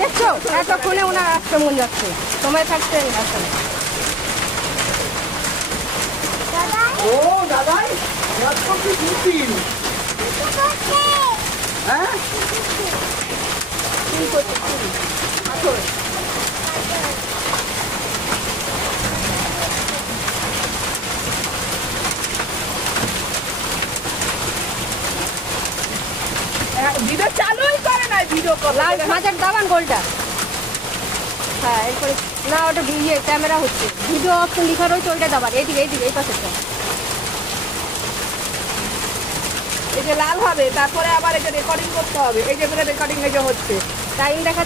দেখছো এতক্ষণে ওনার আসতে মন যাচ্ছে, সময় থাকতে আসতে না। ও দাদাই কি দূরবীন, হ্যাঁ কি করছে পাথর? ভিডিও চালুই করে না, ভিডিও লাল মাছের দাবান গোলটা। হ্যাঁ এরপরে না, ওটা ইয়ে ক্যামেরা হচ্ছে, ভিডিও অপশন লেখা রয়েছে, ওইটা দাবান। এইদিকে এইদিকে এই পাশেরটা। এই যে লাল হবে, তারপরে আবার এই যে রেকর্ডিং করতে হবে, এই যে রেকর্ডিং এই যে হচ্ছে টাইম দেখা